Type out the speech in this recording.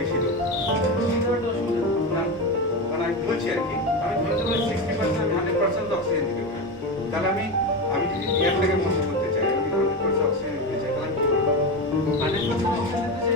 বেশি লোক না, মানে আমি বলছি আর কি, আমি ধরতে পারি 60% আমি 100% অক্সিজেন দিতে পারি। তাহলে আমি আমি যদি এয়ারটাকে বন্ধ করতে চাই, আমি 100% অক্সিজেন দিতে চাই, তাহলে আমি কি করবো? 100% অক্সিজেন দিতে